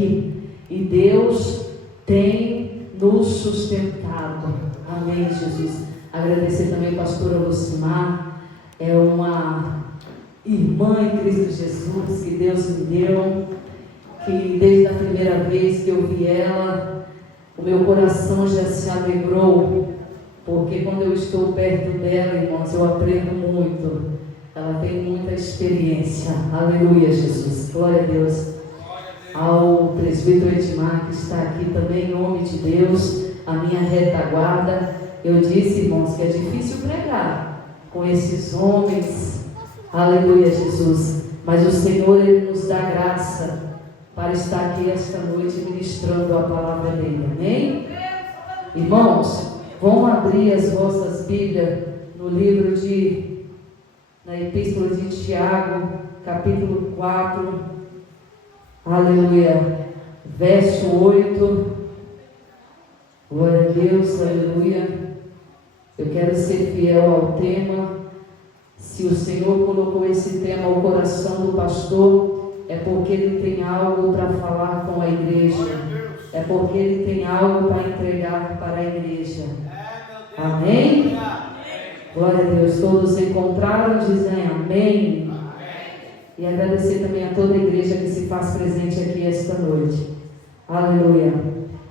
aqui e Deus tem nos sustentado. Amém, Jesus. Agradecer também a pastora Lucimar, é uma irmã em Cristo Jesus que Deus me deu, que desde a primeira vez que eu vi ela, o meu coração já se alegrou, porque quando eu estou perto dela, irmãos, eu aprendo muito. Ela tem muita experiência. Aleluia, Jesus. Glória a Deus. Ao presbítero Edmar, que está aqui também, em nome de Deus, a minha retaguarda. Eu disse, irmãos, que é difícil pregar com esses homens. Aleluia, Jesus. Mas o Senhor, Ele nos dá graça para estar aqui esta noite ministrando a palavra dele. Amém? Irmãos, vão abrir as vossas Bíblias no livro na Epístola de Tiago, capítulo 4, aleluia, verso 8, glória a Deus, aleluia. Eu quero ser fiel ao tema. Se o Senhor colocou esse tema ao coração do pastor, é porque Ele tem algo para falar com a igreja, é porque Ele tem algo para entregar para a igreja. Amém? Glória a Deus. Todos encontraram, dizem amém. E agradecer também a toda a igreja que se faz presente aqui esta noite. Aleluia.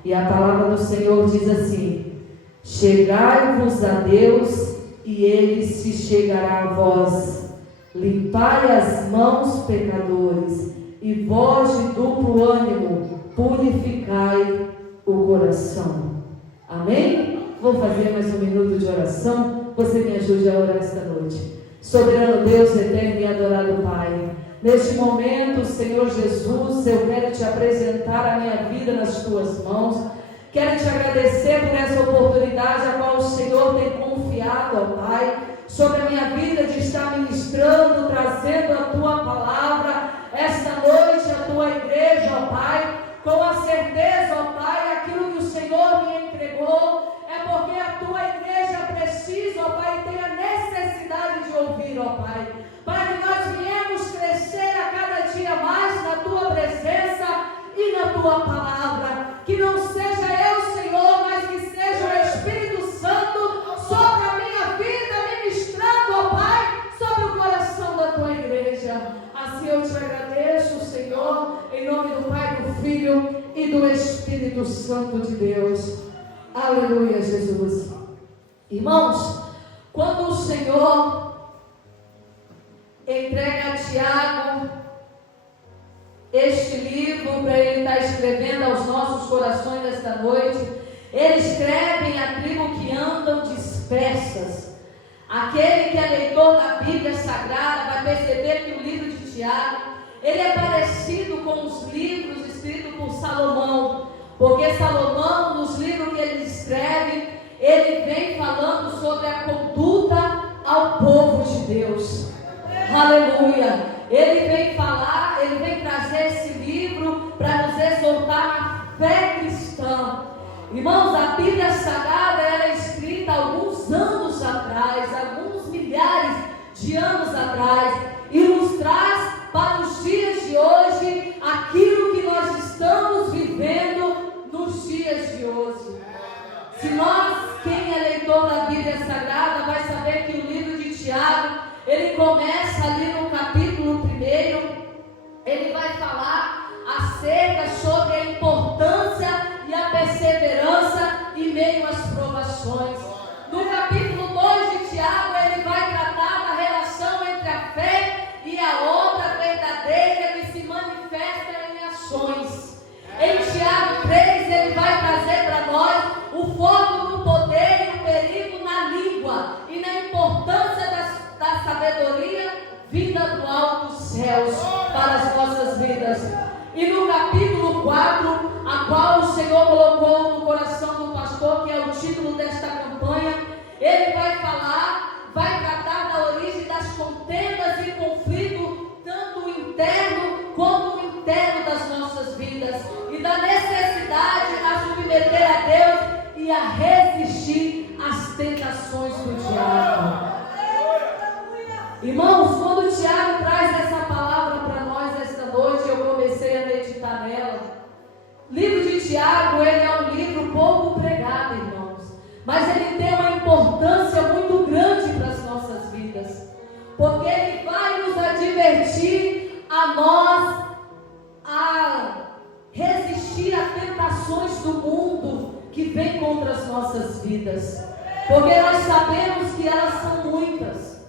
E a palavra do Senhor diz assim: chegai-vos a Deus e Ele se chegará a vós. Limpai as mãos, pecadores, e vós de duplo ânimo, purificai o coração. Amém? Vou fazer mais um minuto de oração. Você me ajude a orar esta noite. Soberano Deus, eterno e adorado Pai, neste momento, Senhor Jesus, eu quero te apresentar a minha vida nas tuas mãos. Quero te agradecer por essa oportunidade a qual o Senhor tem confiado, ó Pai, sobre a minha vida de estar ministrando, trazendo a tua palavra esta noite, a tua igreja, ó Pai, com a certeza, ó Pai, aquilo que o Senhor me entregou é porque a tua igreja precisa, ó Pai, tem a necessidade de ouvir, ó Pai, para que nós viemos crescer a cada dia mais na tua presença e na tua palavra. Que não seja eu, Senhor, mas que seja o Espírito Santo sobre a minha vida, ministrando, ó Pai, sobre o coração da tua igreja. Assim eu te agradeço, Senhor, em nome do Pai, do Filho e do Espírito Santo de Deus. Aleluia, Jesus. Irmãos, quando o Senhor entrega a Tiago este livro para ele estar escrevendo aos nossos corações esta noite, ele escreve em a tribo que andam dispersas. Aquele que é leitor da Bíblia Sagrada vai perceber que o livro de Tiago, ele é parecido com os livros escritos por Salomão, porque Salomão, nos livros que ele escreve, ele vem falando sobre a conduta ao povo de Deus. Aleluia! Ele vem falar, ele vem trazer esse livro para nos exortar na fé cristã. Irmãos, a Bíblia Sagrada ela é escrita alguns anos atrás, alguns milhares de anos atrás, e nos traz para os dias de hoje aquilo que nós estamos vivendo nos dias de hoje. Se nós, quem é leitor da Bíblia Sagrada, vai saber que o livro de Tiago, ele começa ali no capítulo 1, ele vai falar acerca sobre a importância e a perseverança em meio às provações. No capítulo 2 de Tiago, ele vai tratar da relação entre a fé e a obra verdadeira que se manifesta em ações. Em Tiago 3, ele vai trazer para nós o foco no poder e o perigo na língua e na importância da sabedoria vinda do alto dos céus para as nossas vidas. E no capítulo 4, a qual o Senhor colocou no coração do pastor, que é o título desta campanha, ele vai falar, vai tratar da origem das contendas e conflito, tanto o interno como o interno das nossas vidas, e da necessidade a submeter a Deus e a resistir às tentações do diabo. Irmãos, quando o Tiago traz essa palavra para nós esta noite, eu comecei a meditar nela. Tiago, ele é um livro pouco pregado, irmãos, mas ele tem uma importância muito grande para as nossas vidas, porque ele vai nos advertir a nós a resistir a tentações do mundo que vem contra as nossas vidas, porque nós sabemos que elas são muitas.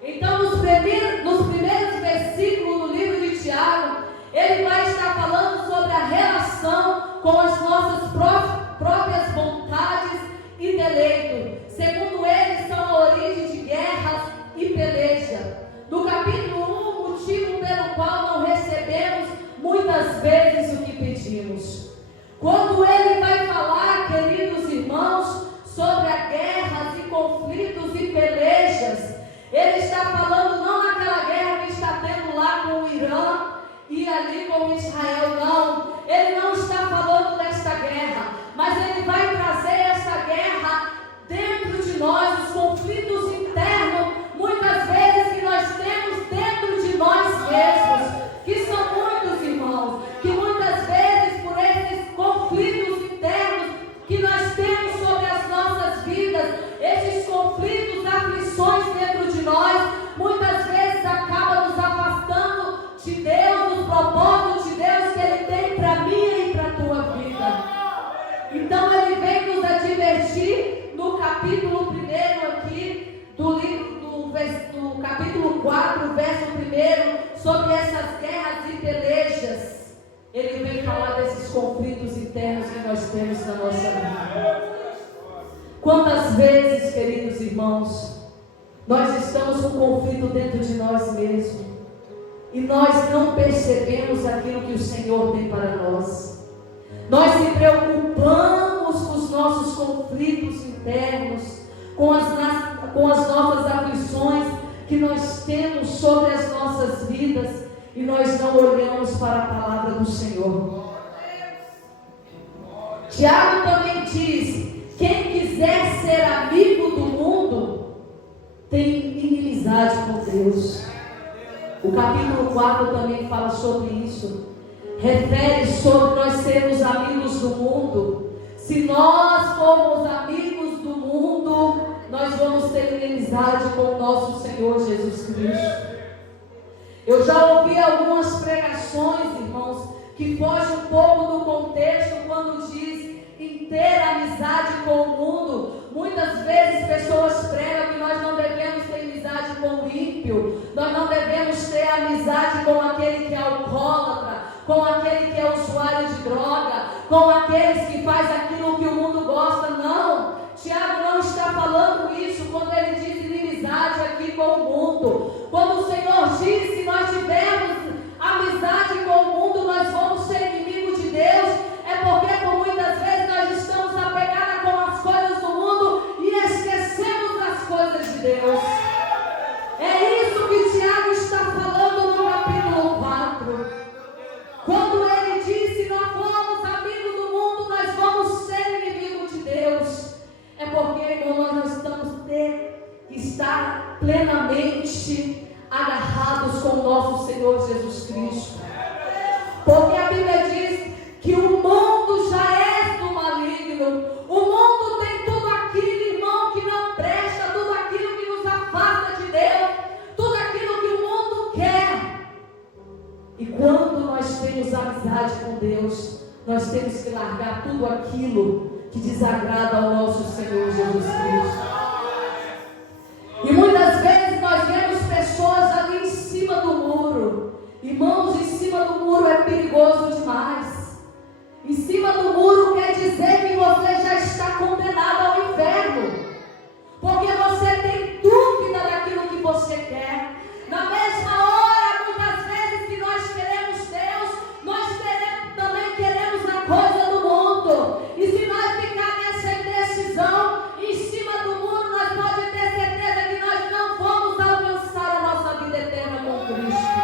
Então, nos primeiros versículos do livro de Tiago, ele vai estar falando sobre a relação com as nossas próprias vontades e deleito. Segundo ele, são a origem de guerras e peleja. No capítulo 1, o motivo pelo qual não recebemos muitas vezes o que pedimos. Quando ele vai falar, queridos irmãos, sobre as guerras e conflitos e pelejas, ele está falando não naquela guerra que está tendo lá com o Irã e ali com Israel, não. Ele não está falando desta guerra, mas ele vai trazer essa guerra dentro de nós, os conflitos internos, muitas vezes que nós temos dentro de nós mesmos, que são muitos, irmãos, que muitas vezes por esses conflitos internos que nós temos sobre as nossas vidas, esses conflitos, aflições dentro de nós, muitas vezes acabam nos afastando de Deus, dos propósitos de Deus que Ele tem para mim e para a tua vida. Então ele vem nos advertir no capítulo 1 aqui, do capítulo 4, verso 1, sobre essas guerras e pelejas. Ele vem falar desses conflitos internos que nós temos na nossa vida. Quantas vezes, queridos irmãos, nós estamos com conflito dentro de nós mesmos e nós não percebemos aquilo que o Senhor tem para nós. Nós se preocupamos com os nossos conflitos internos, com as nossas aflições que nós temos sobre as nossas vidas, e nós não olhamos para a palavra do Senhor. Tiago também diz: quem quiser ser amigo do mundo tem inimizade com Deus. O capítulo 4 também fala sobre isso. Refere sobre nós sermos amigos do mundo. Se nós formos amigos do mundo, nós vamos ter inimizade com o nosso Senhor Jesus Cristo. Eu já ouvi algumas pregações, irmãos, que fogem um pouco do contexto quando diz em ter amizade com o mundo. Muitas vezes pessoas pregam que nós não devemos ter amizade com o ímpio, nós não devemos ter amizade com aquele que é alcoólatra, com aquele que é usuário de droga, com aqueles que faz aquilo que o mundo gosta. Não, Tiago não está falando isso quando ele diz inimizade aqui com o mundo. Quando o Senhor diz: se nós tivermos amizade com o mundo, nós vamos ser inimigos de Deus, é porque por muitas vezes nós estamos apegados com as coisas do mundo e esquecemos das coisas de Deus. É isso que Tiago está falando no capítulo 4. Quando ele diz: se nós formos amigos do mundo, nós vamos ser inimigos de Deus, é porque, irmão, nós estamos que estar plenamente agarrados com o nosso Senhor Jesus Cristo. Porque a Bíblia diz que o mundo já é do maligno. O mundo tem tudo aquilo, irmão, que não presta, tudo aquilo que nos afasta de Deus, tudo aquilo que o mundo quer. E quando nós temos amizade com Deus, nós temos que largar tudo aquilo que desagrada ao nosso Senhor Jesus Cristo. E muitas vezes nós vemos pessoas ali em cima do muro. Irmãos, em cima do muro é perigoso demais. Em cima do muro quer dizer que você já está condenado ao inferno, porque você tem dúvida daquilo que você quer. Na mesma hora, muitas vezes que nós queremos Deus, nós também queremos a coisa do mundo. E se nós ficar nessa indecisão, em cima do muro, nós podemos ter certeza que nós não vamos alcançar a nossa vida eterna com Cristo.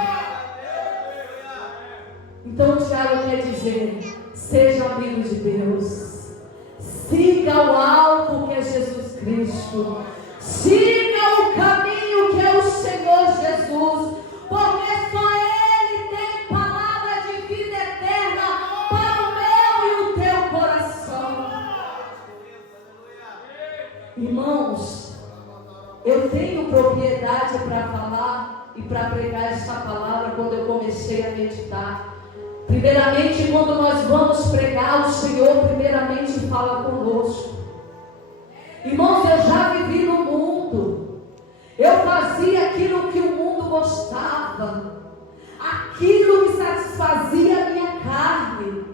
Então Tiago quer dizer: seja amigo de Deus, siga o alvo que é Jesus Cristo, siga o caminho que é o Senhor Jesus, porque só Ele tem palavra de vida eterna para o meu e o comecei a meditar. Primeiramente, quando nós vamos pregar, o Senhor primeiramente fala conosco. Irmãos, eu já vivi no mundo. Eu fazia aquilo que o mundo gostava, aquilo que satisfazia a minha carne.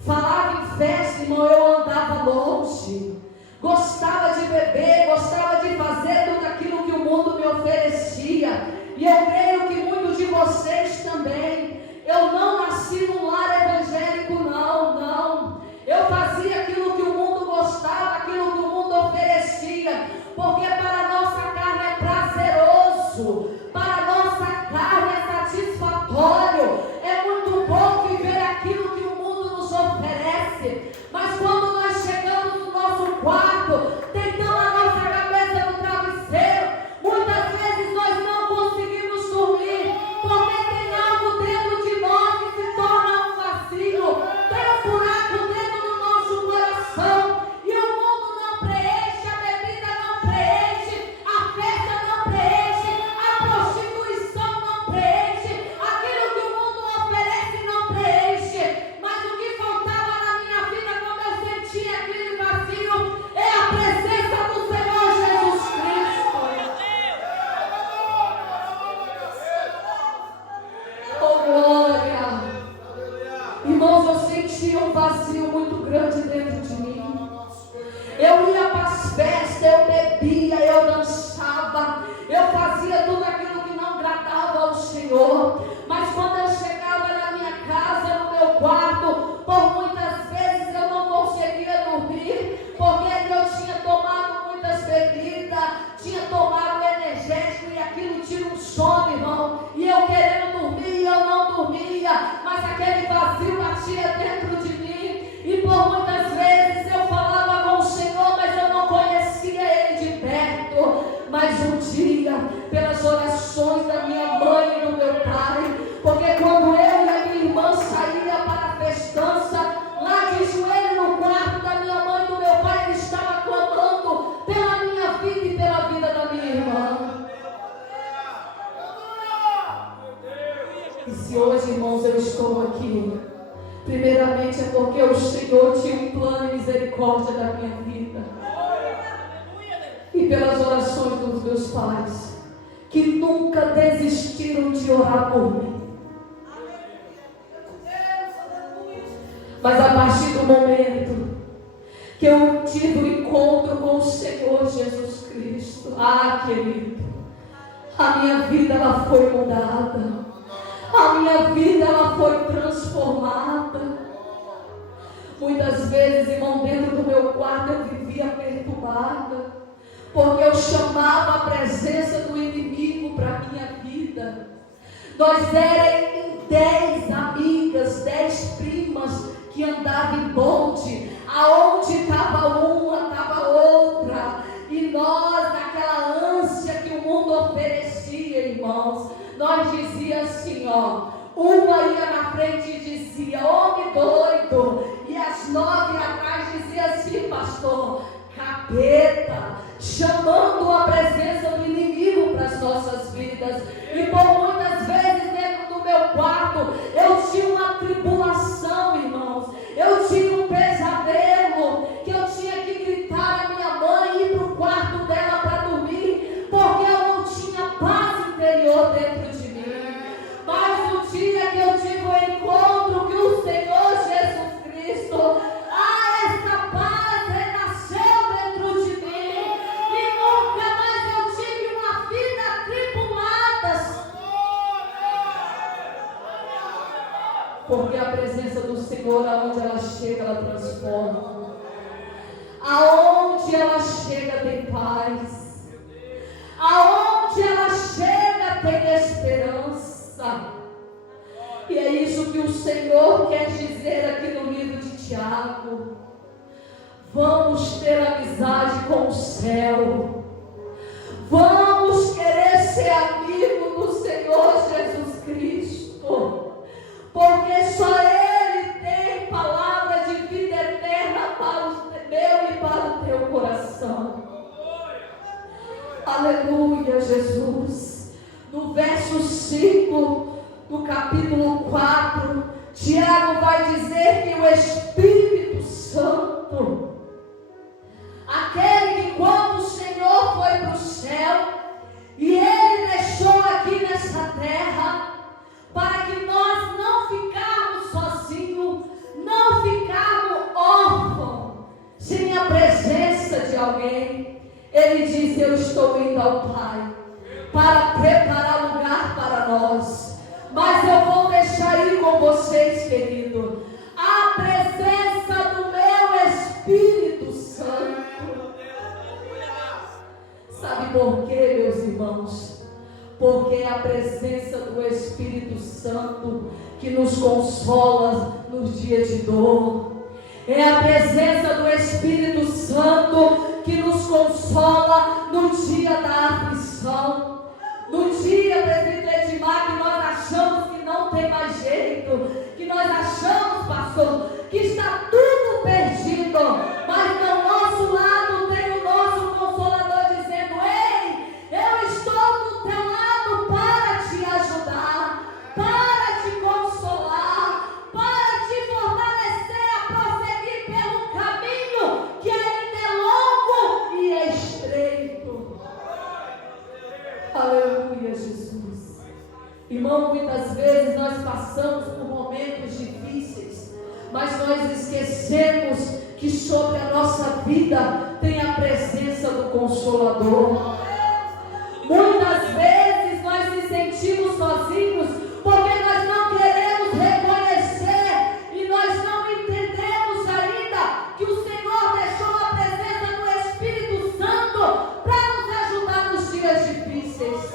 Falava em festa, irmão, eu andava longe. Gostava de beber, gostava de fazer tudo aquilo que o mundo me oferecia. E eu creio que muitos de vocês também. Eu não nasci num lar evangélico, não. Eu fazia aquilo que o mundo gostava, aquilo que o mundo oferecia. Porque para a nossa carne é prazeroso, para a nossa carne é satisfatório. É muito bom viver aquilo que o mundo nos oferece. Mas quando nós chegamos no nosso quarto, deitamos a nossa cabeça no travesseiro, muitas vezes nós não conseguimos dormir, porque tem algo dentro de nós que se torna um vazio, tem um buraco dentro do nosso coração, e o mundo não preenche, a bebida não preenche, a festa não preenche, a prostituição não preenche, aquilo que o mundo oferece não preenche. Mas o que faltava na minha vida quando eu sentia aquele vazio é a presença do Senhor Jesus Cristo. Oh, glória! Irmãos, eu sentia um vazio muito grande dentro de mim. Eu ia para as festas, eu bebia, eu dançava, eu fazia tudo aquilo que não agradava ao Senhor. Mas quando eu chegava na minha casa, no meu quarto, por muitas vezes eu não conseguia dormir, porque eu tinha tomado muitas bebidas, tinha tomado energético e aquilo tira um sono, irmão. E eu querendo dormir, eu não dormia, mas aquele vazio batia dentro de mim. E por muitas vezes eu falava com o Senhor, mas eu não conhecia Ele de perto. Mas um dia, pelas orações da minha mãe e do meu pai, porque quando eu e a minha irmã saía para a festança, lá de joelho no quarto da minha mãe e do meu pai, ele estava clamando pela minha vida e pela vida da minha irmã. E se hoje, irmãos, eu estou aqui, primeiramente é porque o Senhor tinha um plano e misericórdia da minha vida. E pelas orações dos meus pais, que nunca desistiram de orar por mim. Mas a partir do momento que eu tive um encontro com o Senhor Jesus Cristo, querido, a minha vida ela foi mudada. A minha vida ela foi transformada. Muitas vezes, irmão, dentro do meu quarto eu vivia perturbada, porque eu chamava a presença do inimigo para a minha vida. Nós éramos 10 amigas, 10 primas que andavam em bonde. Aonde estava uma, estava outra. E nós, naquela ânsia que o mundo oferecia, irmãos, nós dizíamos assim, uma ia na frente e dizia, homem doido. E as 9 atrás dizia assim, pastor, capeta, chamando a presença do inimigo para as nossas vidas. E por muitas vezes dentro do meu quarto eu tinha uma tribulação, irmãos. Eu tinha um pesadelo que eu tinha que gritar a minha mãe e ir para o quarto dela para dormir, porque eu não tinha paz interior dentro de mim. Mas no dia que eu tive o encontro que o Senhor Jesus Cristo, essa paz renasceu dentro de mim, e nunca mais eu tive uma vida atribulada, porque a presença do Senhor, aonde ela chega, ela transforma. Aonde ela chega tem paz, aonde ela chega tem esperança. E é isso que o Senhor quer dizer aqui no livro de Tiago. Vamos ter amizade com o céu. Vamos querer ser amigo do Senhor Jesus Cristo, porque só Ele tem palavra de vida eterna para o meu e para o teu coração. Aleluia, Jesus. No verso 5 no capítulo 4, Tiago vai dizer que o Espírito Santo, aquele que quando o Senhor foi para o céu, e Ele deixou aqui nessa terra, para que nós não ficarmos sozinhos, não ficarmos órfãos, sem a presença de alguém. Ele diz: eu estou indo ao Pai, para preparar lugar para nós, mas eu vou deixar ir com vocês, querido, a presença do meu Espírito Santo. Sabe por quê, meus irmãos? Porque é a presença do Espírito Santo que nos consola nos dias de dor. É a presença do Espírito Santo que nos consola no dia da aflição. No dia, presbítero Edmar, que nós achamos que não tem mais jeito, que nós achamos, pastor, que está tudo perdido, mas do nosso lado tem o nosso Consolador dizendo: ei, eu estou do teu lado para te ajudar, para te consolar, para te fortalecer a prosseguir pelo caminho que ainda é longo e estreito. Aleluia, Jesus. Irmão, muitas vezes nós passamos por momentos difíceis, mas nós esquecemos que sobre a nossa vida tem a presença do Consolador. Muitas vezes nós nos sentimos sozinhos porque nós não queremos reconhecer e nós não entendemos ainda que o Senhor deixou a presença do Espírito Santo para nos ajudar nos dias difíceis.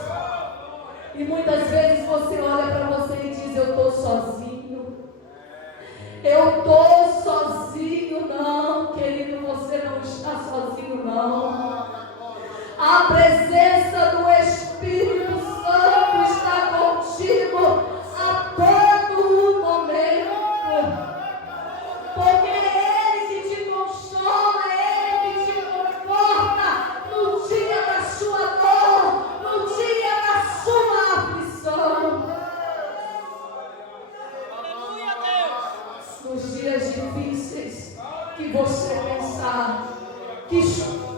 E muitas vezes você olha para você e diz: eu estou sozinho. Eu estou sozinho. Não, querido, você não está sozinho, não. A presença do Espírito Santo está contigo a todo momento. Porque é Ele que te consola, é Ele que te conforta no dia da sua dor, no dia da sua aflição. Nos dias difíceis que você pensar que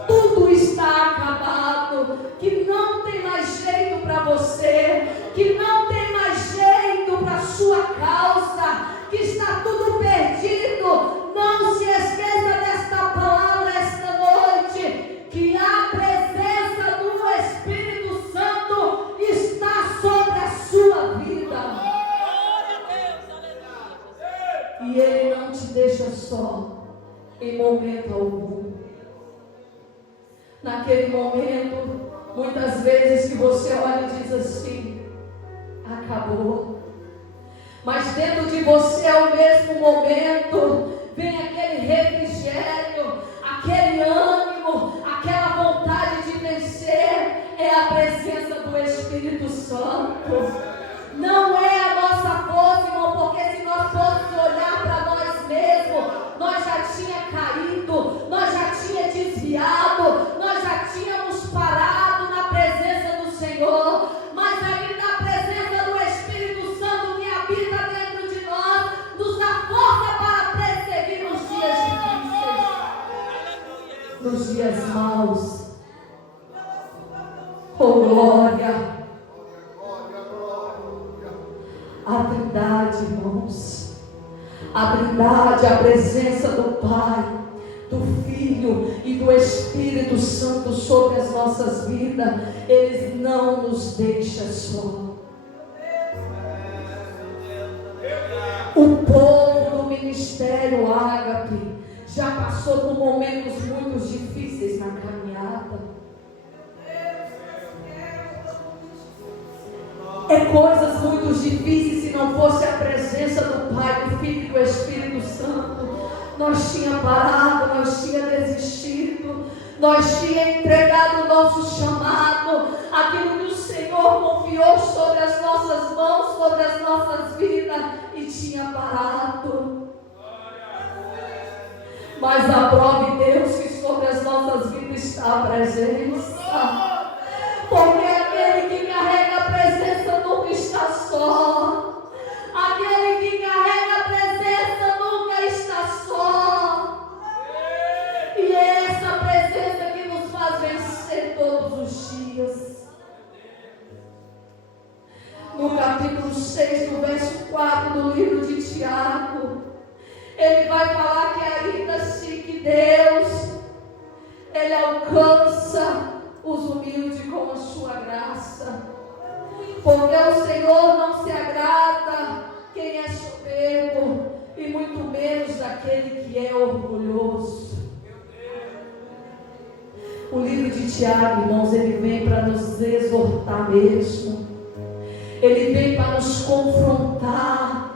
tudo está acabado, que não tem mais jeito para você, que não tem mais jeito para a sua causa, que está tudo perdido, não se esqueça desta palavra esta noite, que a presença do Espírito Santo está sobre a sua vida. E Ele não te deixa só em momento algum. Naquele momento, muitas vezes que você olha e diz assim: acabou. Mas dentro de você, ao mesmo momento, vem aquele refrigério, aquele ânimo, aquela vontade de vencer. É a presença do Espírito Santo. Não é a nossa força, irmão, porque se nós fôssemos olhar para nós mesmos, nós já tínhamos caído, nós já tínhamos desviado, nós já tínhamos parado na presença do Senhor. Mas ainda a presença do Espírito Santo que habita dentro de nós nos dá força para perseguir nos dias difíceis, nos dias maus. Oh, glória! A Trindade, irmãos, a Trindade, a presença do Pai, do Filho e do Espírito Santo sobre as nossas vidas, eles não nos deixam só. O povo do ministério Ágape já passou por momentos muito difíceis na caminhada. É coisas muito difíceis. Se não fosse a presença do Pai, do Filho e do Espírito Santo, nós tínhamos parado, nós tínhamos desistido, nós tínhamos entregado o nosso chamado, aquilo que o Senhor confiou sobre as nossas mãos, sobre as nossas vidas, e tinha parado. Mas a prova de Deus que sobre as nossas vidas está a presença. Porque aquele que carrega a presença nunca está só. humilde com a sua graça. Porque o Senhor não se agrada quem é soberbo, e muito menos daquele que é orgulhoso. O livro de Tiago, irmãos, ele vem para nos exortar mesmo. Ele vem para nos confrontar.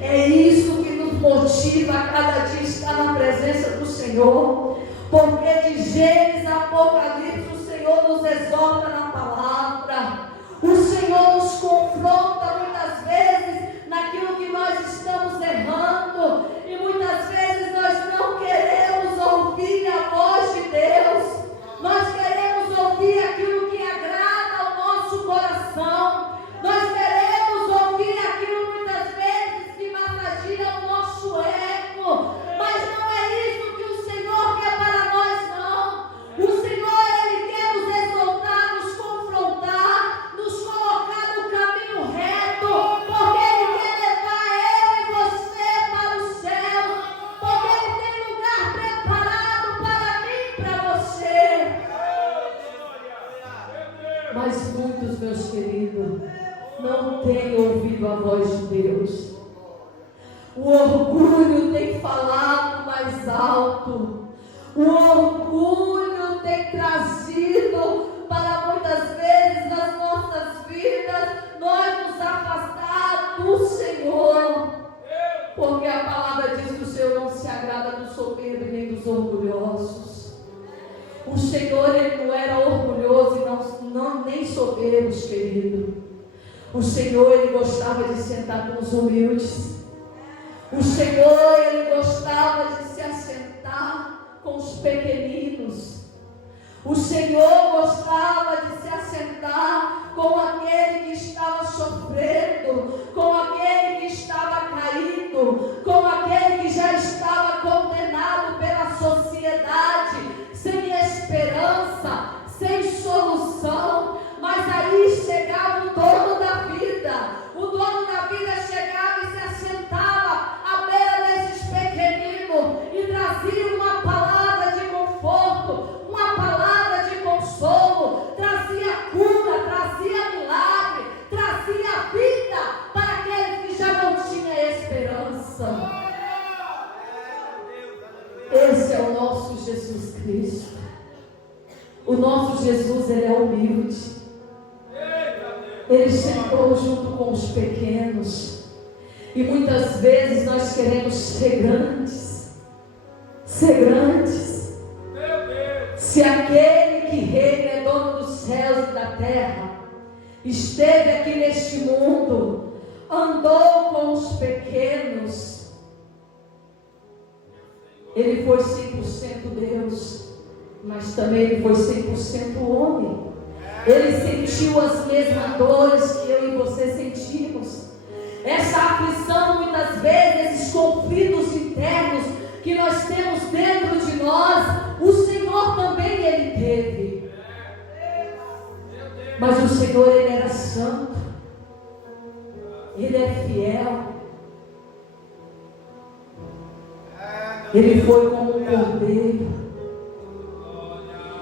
É isso que nos motiva a cada dia estar na presença do Senhor. Porque de Gênesis a Apocalipse o Senhor nos exorta na palavra. O Senhor nos confronta muitas vezes naquilo que nós estamos errando. E muitas vezes nós não queremos ouvir a voz de Deus. Nós queremos ouvir aquilo que agrada ao nosso coração. Nós queremos ouvir aquilo muitas vezes que massageia o nosso ego. Mas não é isso que o Senhor quer para nós, não. O Senhor, Ele quer nos exaltar, nos confrontar, nos colocar no caminho reto, porque Ele quer levar eu e você para o céu, porque Ele tem lugar preparado para mim e para você. Mas muitos, meus queridos, não têm ouvido a voz de Deus. O orgulho tem falado mais alto. O orgulho tem trazido para muitas vezes nas nossas vidas nós nos afastar do Senhor. Porque a palavra diz que o Senhor não se agrada dos soberbos nem dos orgulhosos. O Senhor, Ele não era orgulhoso e nem soberbos, querido. O Senhor, Ele gostava de sentar com os humildes. O Senhor, Ele gostava de se assentar com os pequeninos. O Senhor gostava de se assentar com aquele que estava sofrendo, com aquele que estava caído, com aquele que já estava condenado pela sociedade, sem esperança, sem solução. Mas aí chegava o dono da vida. O dono da vida chegava e se assentava à beira desses pequeninos e trazia uma palavra de conforto, uma palavra de consolo, trazia cura, trazia milagre, trazia vida para aquele que já não tinha esperança. Esse é o nosso Jesus Cristo. O nosso Jesus, Ele é humilde. Ele sentou junto com os pequenos. E muitas vezes nós queremos ser grandes. Ser grandes. Se aquele que reina é dono dos céus e da terra, esteve aqui neste mundo, andou com os pequenos, Ele foi 100% Deus, mas também Ele foi 100% homem. Ele sentiu as mesmas dores que eu e você sentimos. Essa aflição, muitas vezes, esses conflitos internos que nós temos dentro de nós, o Senhor também Ele teve. Mas o Senhor, Ele era santo. Ele é fiel. Ele foi como um cordeiro.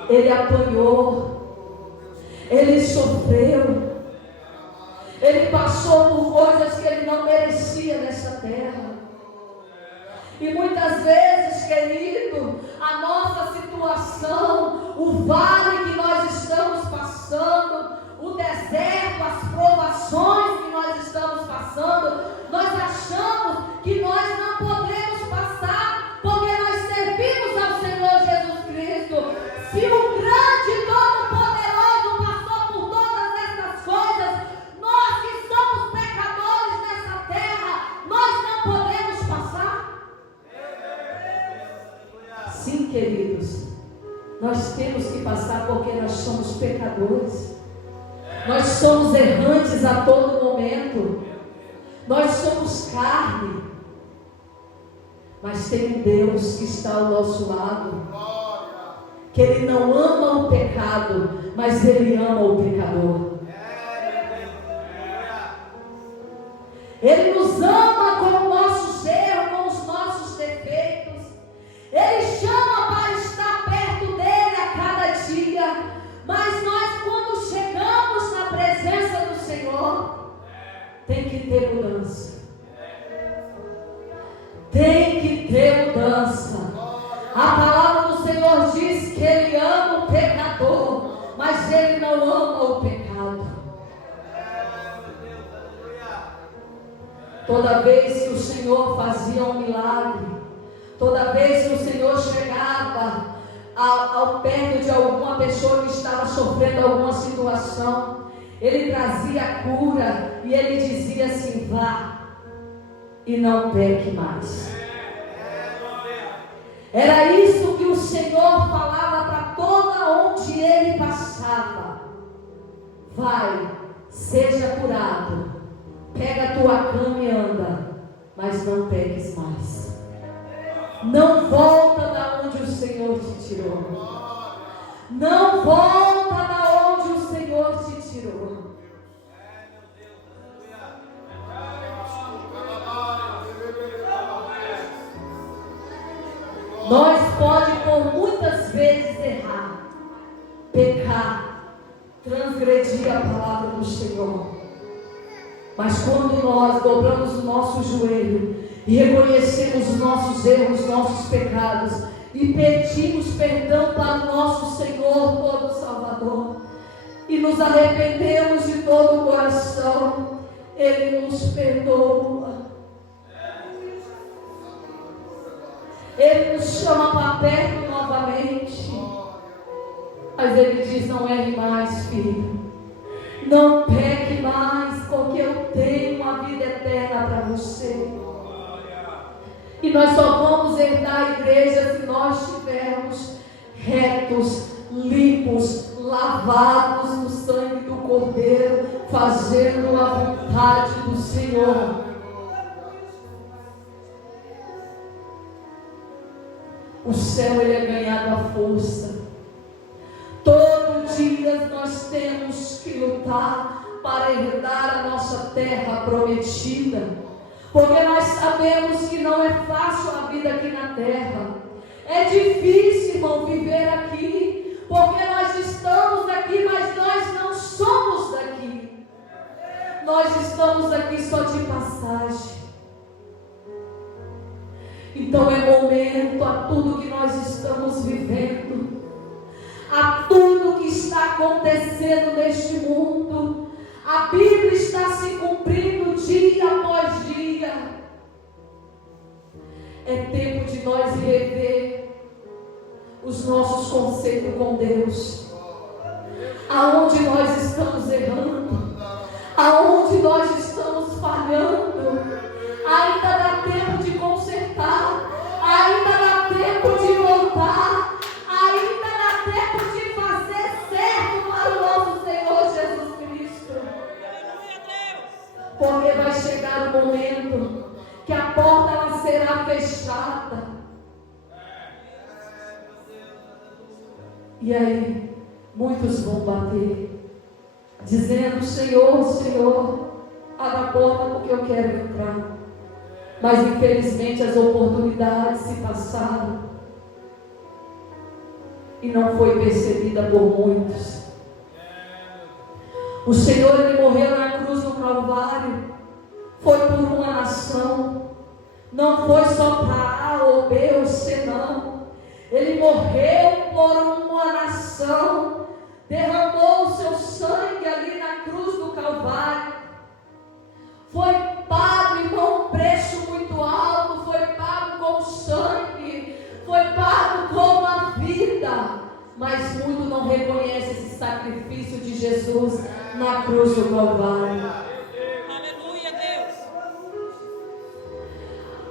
Ele apanhou. Ele sofreu. Ele passou por coisas que Ele não merecia nessa terra. E muitas vezes, querido, a nossa situação, o vale que nós estamos passando, o deserto, as provações que nós estamos passando, nós achamos que nós não podemos passar, porque nós servimos ao Senhor Jesus Cristo. Se o grande Todo-Poderoso passou por todas essas coisas, nós que somos pecadores nessa terra, nós não podemos passar? Sim, queridos, nós temos que passar porque nós somos pecadores. Nós somos errantes a todo momento. Nós somos carne. Mas tem um Deus que está ao nosso lado, que Ele não ama o pecado, mas Ele ama o pecador. Ele nos ama com os nossos erros, com os nossos defeitos. Ele chama para estar perto dEle a cada dia. Mas A palavra do Senhor diz que Ele ama o pecador, mas Ele não ama o pecado. Toda vez que o Senhor fazia um milagre, toda vez que o Senhor chegava ao perto de alguma pessoa que estava sofrendo alguma situação, Ele trazia a cura e Ele dizia assim: vá e não peque mais. Era isso que o Senhor falava para toda onde Ele passava: vai, seja curado, pega a tua cama e anda, mas não peques mais. Não volta da onde o Senhor te tirou. Não volta da onde o Senhor te tirou. Nós pode por muitas vezes errar, pecar, transgredir a palavra do Senhor. Mas quando nós dobramos o nosso joelho e reconhecemos os nossos erros, nossos pecados, e pedimos perdão para o nosso Senhor todo Salvador, e nos arrependemos de todo o coração, Ele nos perdoa. Ele nos chama para perto novamente. Mas Ele diz: não erre mais, filho. Não peque mais, porque eu tenho uma vida eterna para você. E nós só vamos herdar a igreja se nós estivermos retos, limpos, lavados no sangue do Cordeiro, fazendo a vontade do Senhor. O céu, ele é ganhado à força. Todo dia nós temos que lutar para herdar a nossa terra prometida, porque nós sabemos que não é fácil a vida aqui na terra. É difícil, irmão, viver aqui, porque nós estamos aqui, mas nós não somos daqui. Nós estamos aqui só de passagem. Então é momento a tudo que nós estamos vivendo, a tudo que está acontecendo neste mundo. A Bíblia está se cumprindo dia após dia. É tempo de nós rever os nossos conceitos com Deus. Aonde nós estamos errando, aonde nós estamos falhando. Ainda dá tempo de consertar, ainda dá tempo de voltar, ainda dá tempo de fazer certo para o nosso Senhor Jesus Cristo. Porque vai chegar o momento que a porta ela será fechada. E aí, muitos vão bater, dizendo: Senhor, Senhor, abra a porta porque eu quero entrar. Mas infelizmente as oportunidades se passaram e não foi percebida por muitos. O Senhor, ele morreu na cruz do Calvário, foi por uma nação, não foi só para A ou B ou C, não. Ele morreu por uma nação, derramou o seu sangue ali na cruz do Calvário. Foi pago, irmão, um preço muito alto, foi pago com sangue, foi pago com a vida. Mas muito não reconhece esse sacrifício de Jesus na cruz do Calvário. Aleluia, Deus.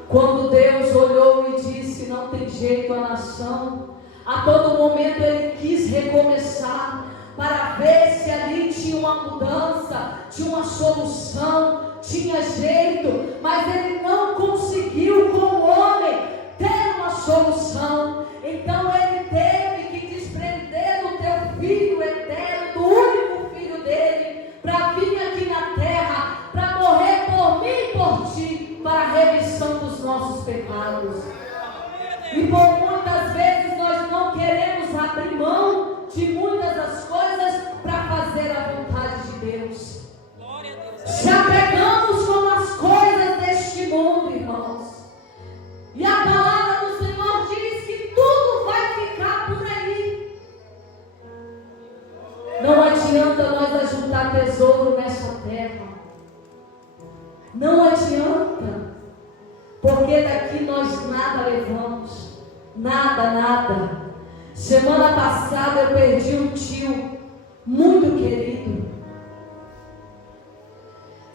Quando Deus olhou e disse: não tem jeito a nação, a todo momento Ele quis recomeçar, para ver se ali tinha uma mudança, tinha uma solução, tinha jeito. Mas Ele não conseguiu com o homem ter uma solução. Então Ele teve que desprender do teu Filho eterno, do único Filho dele, para vir aqui na terra, para morrer por mim e por ti, para a remissão dos nossos pecados. E por muitas vezes nós não queremos abrir mão de muitas das coisas para fazer a vontade de Deus. Se apegamos com as coisas deste mundo, irmãos. E a palavra do Senhor diz que tudo levamos. Nada, nada. Semana passada eu perdi um tio muito querido.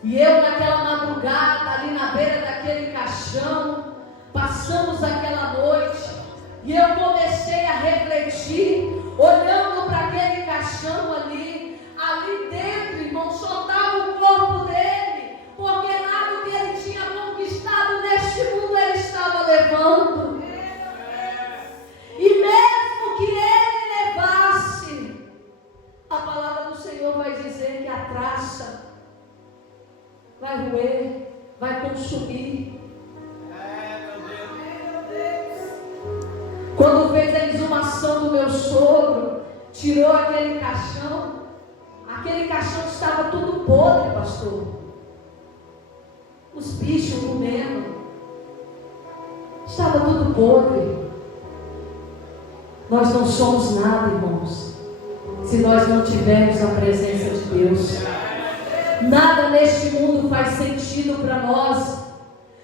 E eu naquela madrugada, ali na beira daquele caixão, passamos aquela noite, e eu comecei a refletir, olhando para aquele caixão ali dentro, irmão, só estava o corpo dele, porque nada que ele tinha conquistado neste mundo ele estava levando. E mesmo que ele levasse, a palavra do Senhor vai dizer que a traça vai roer, vai consumir. Quando fez a exumação do meu sogro, tirou aquele caixão estava tudo podre, pastor. Os bichos comendo, estava tudo podre. Nós não somos nada, irmãos, se nós não tivermos a presença de Deus. Nada neste mundo faz sentido para nós,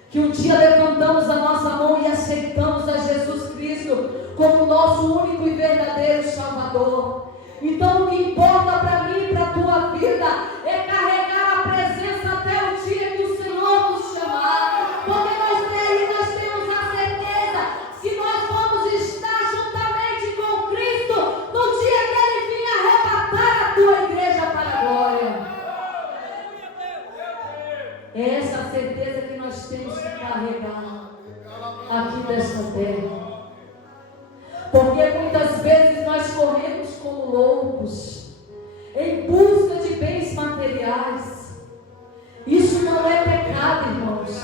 que um dia levantamos a nossa mão e aceitamos a Jesus Cristo como nosso único e verdadeiro Salvador. Então o que importa para mim e para a tua vida é carregar a presença até o dia que o Senhor nos chamar, porque nós temos a certeza que nós vamos estar juntamente com Cristo no dia que Ele vir arrebatar a tua igreja para a glória. É essa a certeza que nós temos que carregar aqui desta terra. Porque muitas vezes nós corremos como loucos, em busca de bens materiais. Isso não é pecado, irmãos.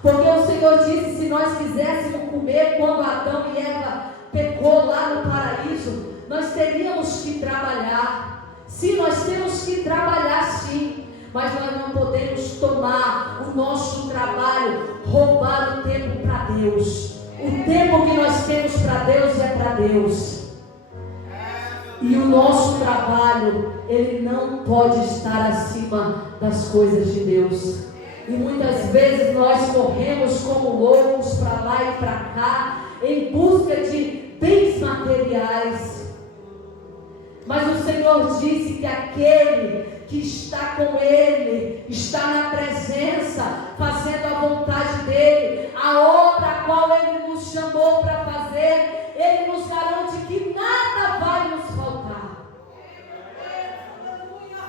Porque o Senhor disse, se nós quiséssemos comer quando Adão e Eva pecou lá no paraíso, nós teríamos que trabalhar. Sim, nós temos que trabalhar sim. Mas nós não podemos tomar o nosso trabalho, roubar o tempo para Deus. O tempo que nós temos para Deus é para Deus. E o nosso trabalho, ele não pode estar acima das coisas de Deus. E muitas vezes nós corremos como loucos para lá e para cá, em busca de bens materiais. Mas o Senhor disse que aquele que está com Ele, está na presença, fazendo a vontade dEle, a obra a qual Ele nos chamou para fazer, Ele nos garante que nada vai nos faltar.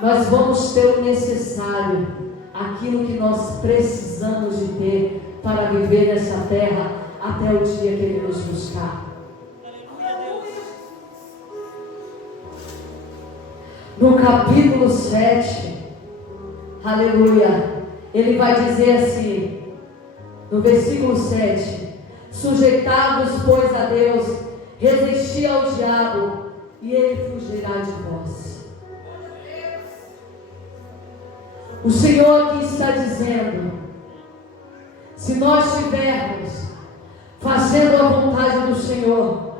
Nós vamos ter o necessário, aquilo que nós precisamos de ter para viver nessa terra até o dia que Ele nos buscar. No capítulo 7, aleluia, ele vai dizer assim, no versículo 7, sujeitai-vos, pois, a Deus, resisti ao diabo, e ele fugirá de vós. O Senhor aqui está dizendo, se nós estivermos fazendo a vontade do Senhor,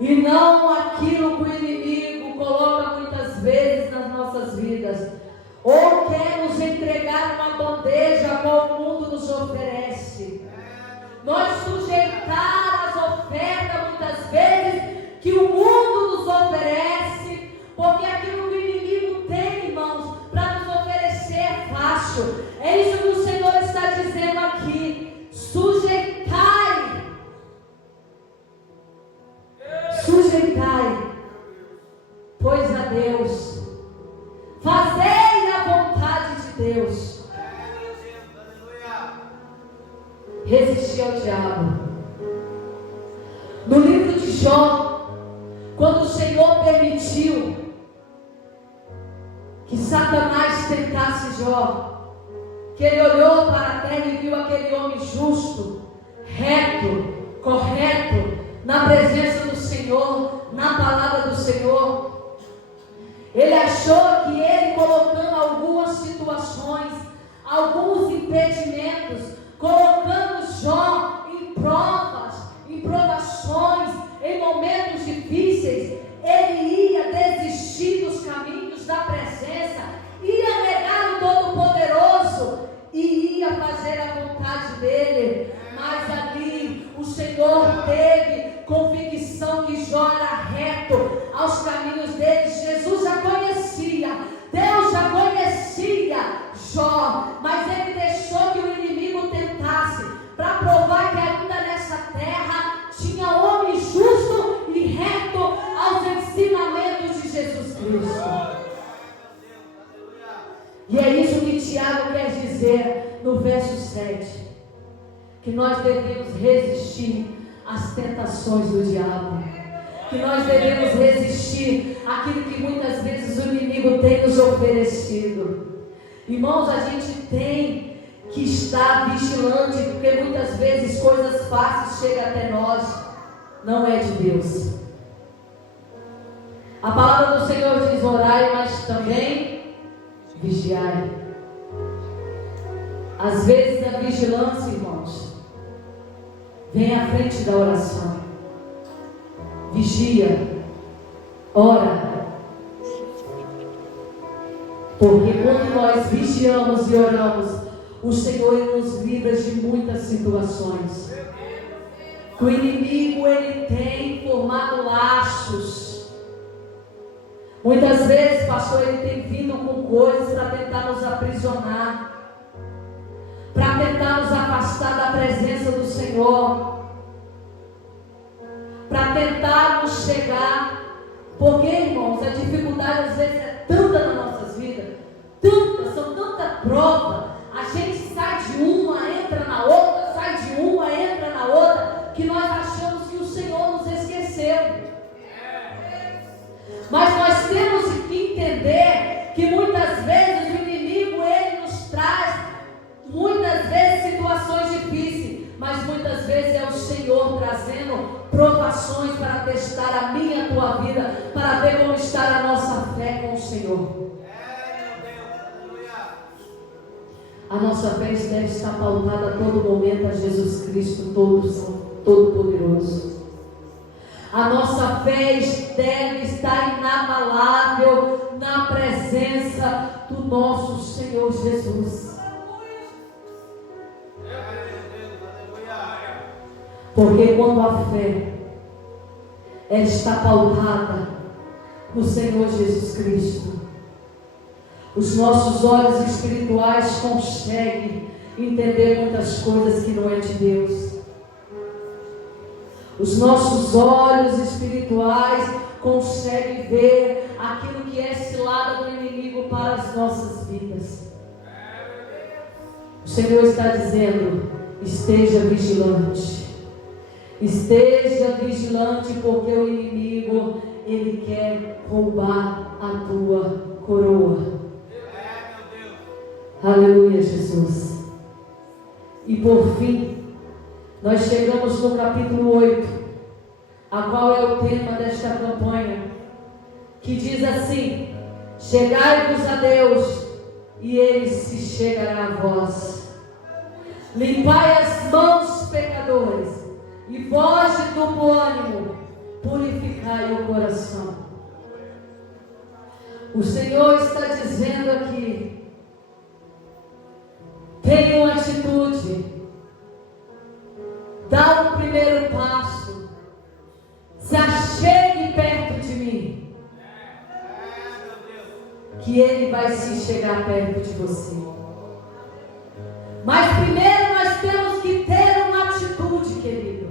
e não aquilo que o inimigo coloca muitas vezes nas nossas vidas, ou quer nos entregar uma bandeja a qual o mundo nos oferece, nós sujeitar as ofertas muitas vezes que o mundo nos oferece, porque aquilo que o inimigo tem, irmãos, para nos oferecer é fácil. É isso que o Senhor está dizendo aqui: sujeitai, pois, a Deus, fazei a vontade de Deus, resistir ao diabo. No livro de Jó, quando o Senhor permitiu que Satanás tentasse Jó, que ele olhou para a terra e viu aquele homem justo, reto, correto, na presença do Senhor, na palavra do Senhor, ele achou que ele, colocando algumas situações, alguns impedimentos, colocando Jó em provas, em provações, em momentos difíceis, ele ia desistir dos caminhos da presença, ia negar o Todo-Poderoso e ia fazer a vontade dele. Mas ali o Senhor Senhor teve convicção que Jó era reto aos caminhos dele. Jesus já conhecia, Deus já conhecia Jó, mas ele deixou que o inimigo tentasse, para provar que ainda nessa terra tinha homem justo e reto aos ensinamentos de Jesus Cristo. E é isso que Tiago quer dizer no verso 7, que nós devemos resistir às tentações do diabo, que nós devemos resistir àquilo que muitas vezes o inimigo tem nos oferecido. Irmãos, a gente tem que estar vigilante, porque muitas vezes coisas fáceis chegam até nós, não é de Deus. A palavra do Senhor diz: orai, mas também vigiai. Às vezes a vigilância, irmãos, vem à frente da oração. Vigia, ora. Porque quando nós vigiamos e oramos, o Senhor nos livra de muitas situações. O inimigo, ele tem formado laços. Muitas vezes, pastor, ele tem vindo com coisas para tentar nos aprisionar, para tentar nos afastar da presença do Senhor, para tentar nos chegar. Porque, irmãos, a dificuldade às vezes é tanta nas nossas vidas, são tanta prova. A gente sai de uma, entra na outra, sai de uma, entra na outra, que nós achamos que o Senhor nos esqueceu. Mas nós temos que entender que muitas vezes o inimigo, ele nos traz muitas vezes situações difíceis, mas muitas vezes é o Senhor trazendo provações para testar a minha e a tua vida, para ver como está a nossa fé com o Senhor. A nossa fé deve estar pautada a todo momento a Jesus Cristo, Todo-Poderoso. A nossa fé deve estar inabalável na presença do nosso Senhor Jesus. Porque quando a fé ela está pautada no Senhor Jesus Cristo, os nossos olhos espirituais conseguem entender muitas coisas que não é de Deus. Os nossos olhos espirituais conseguem ver aquilo que é cilada do inimigo para as nossas vidas. O Senhor está dizendo: esteja vigilante. Esteja vigilante, porque o inimigo, ele quer roubar a tua coroa. Aleluia, Jesus. E por fim, nós chegamos no capítulo 8, a qual é o tema desta campanha, que diz assim: chegai-vos a Deus, e Ele se chegará a vós. Limpai as mãos, pecadores, e vós de duplo ânimo, purificai o coração. O Senhor está dizendo aqui: tenha uma atitude, dá o primeiro passo, se achegue perto de mim, que Ele vai se chegar perto de você. Mas primeiro nós temos que ter uma atitude, querido.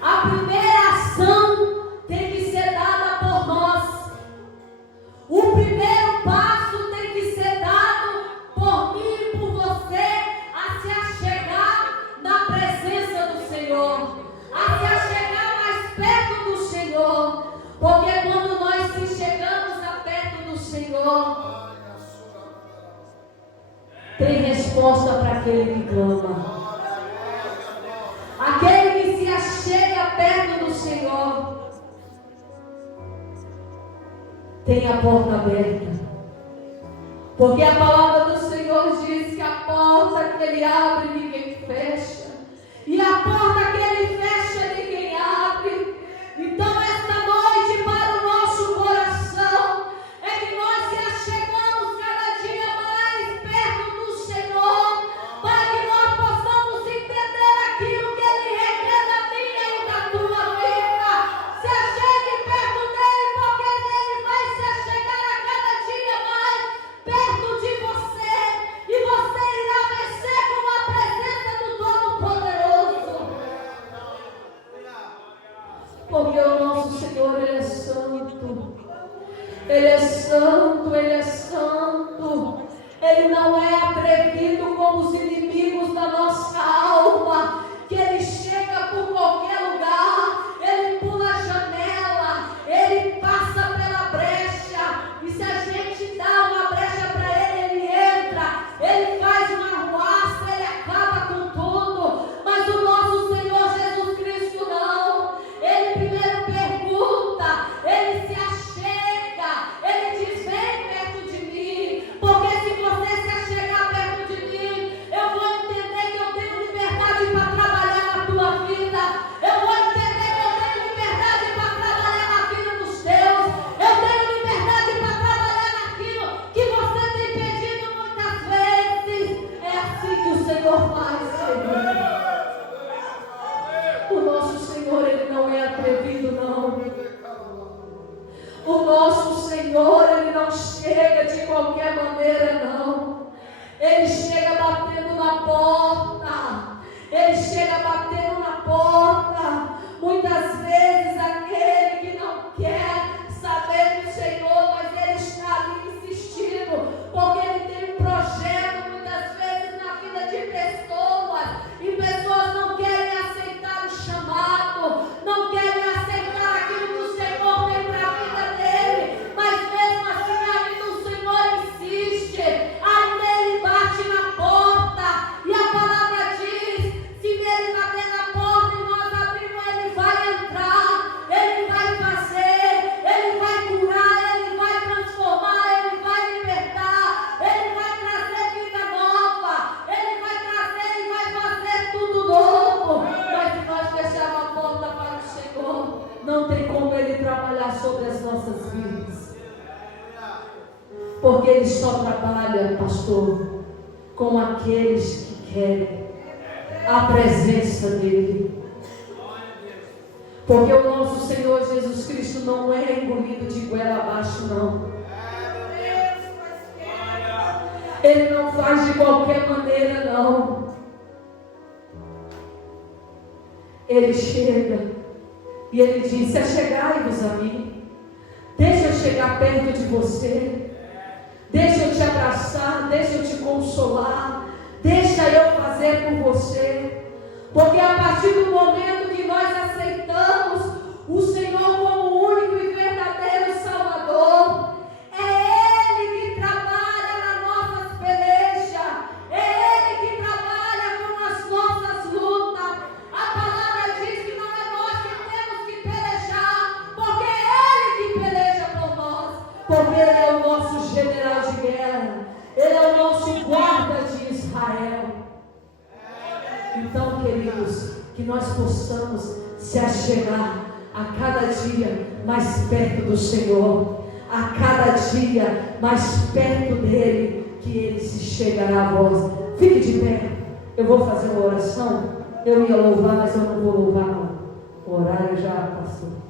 A primeira ação tem que ser dada por nós. O primeiro passo tem que ser dado por mim e por você, a se achegar na presença do Senhor, a se achegar mais perto do Senhor. Porque quando nós se chegamos a perto do Senhor, tem resposta para aquele que clama. Aquele que se achega perto do Senhor tem a porta aberta. Porque a palavra do Senhor diz que a porta que Ele abre, ninguém fecha. E a porta que Ele fecha, ninguém abre. Então esta noite, para o nosso coração, é que nós se achegamos cada dia mais perto do Senhor, para que nós possamos entender aquilo que Ele requer santo. Ele é santo, Ele é santo. Ele não é atrevido como os inimigos da nossa alma, que Ele chega por qualquer lugar, Ele pula a janela, Ele passa pela brecha, e se a gente dá uma brecha para Ele, Ele entra, Ele faz uma arruaça, Ele acaba com tudo. Mas o nosso Senhor Jesus Cristo não. Ele primeiro pergunta, Ele se achega, Ele diz: vem perto de mim, porque se você se achegar perto de mim, eu vou entender que eu tenho liberdade para trabalhar na tua vida, eu vou entender que eu tenho liberdade para trabalhar na vida dos teus, eu tenho liberdade para trabalhar naquilo que você tem pedido muitas vezes. É assim que o Senhor faz, Senhor. O nosso Senhor, Ele não é atrevido, não. O nosso Senhor, Ele não chega de qualquer maneira, não. Ele chega batendo na porta. Ele chega batendo na porta. Muitas vezes aquele que não quer saber do Senhor, mas Ele está ali insistindo, porque Ele tem um projeto muitas vezes na vida de pessoas, e pessoas não querem aceitar o chamado, não querem aceitar aquilo que o Senhor tem para a vida dele, mas mesmo assim ainda o Senhor insiste, ainda Ele bate na porta, e a palavra diz: se Ele bater na porta e nós abrimos, Ele vai entrar, Ele vai fazer, Ele vai curar, Ele vai transformar, Ele vai libertar, Ele vai trazer vida nova, Ele vai trazer e vai fazer tudo novo. Mas se nós fecharmos a porta para o Senhor, não tem como Ele trabalhar sobre as nossas vidas, porque Ele só trabalha, pastor, com aqueles que querem a presença dEle. Porque o nosso Senhor Jesus Cristo não é engolido de goela abaixo, não. Ele não faz de qualquer maneira, não. Ele chega e Ele diz: achegai-vos a mim, deixa eu chegar perto de você, deixa eu te abraçar, deixa eu te consolar, deixa eu fazer por você. Porque a partir do momento que nós aceitamos o Senhor como o único e verdadeiro Salvador, é Ele que trabalha nas nossas pelejas, é Ele que trabalha com as nossas lutas. A palavra diz que não é nós que temos que pelejar, porque é Ele que peleja por nós, porque Ele é o nosso general de guerra, Ele é o nosso guarda de Israel. Então, queridos, que nós possamos se achegar a cada dia mais perto do Senhor, a cada dia mais perto dEle, que Ele se chegará a vós. Fique de pé, eu vou fazer uma oração. Eu ia louvar, mas eu não vou louvar, não. O horário já passou.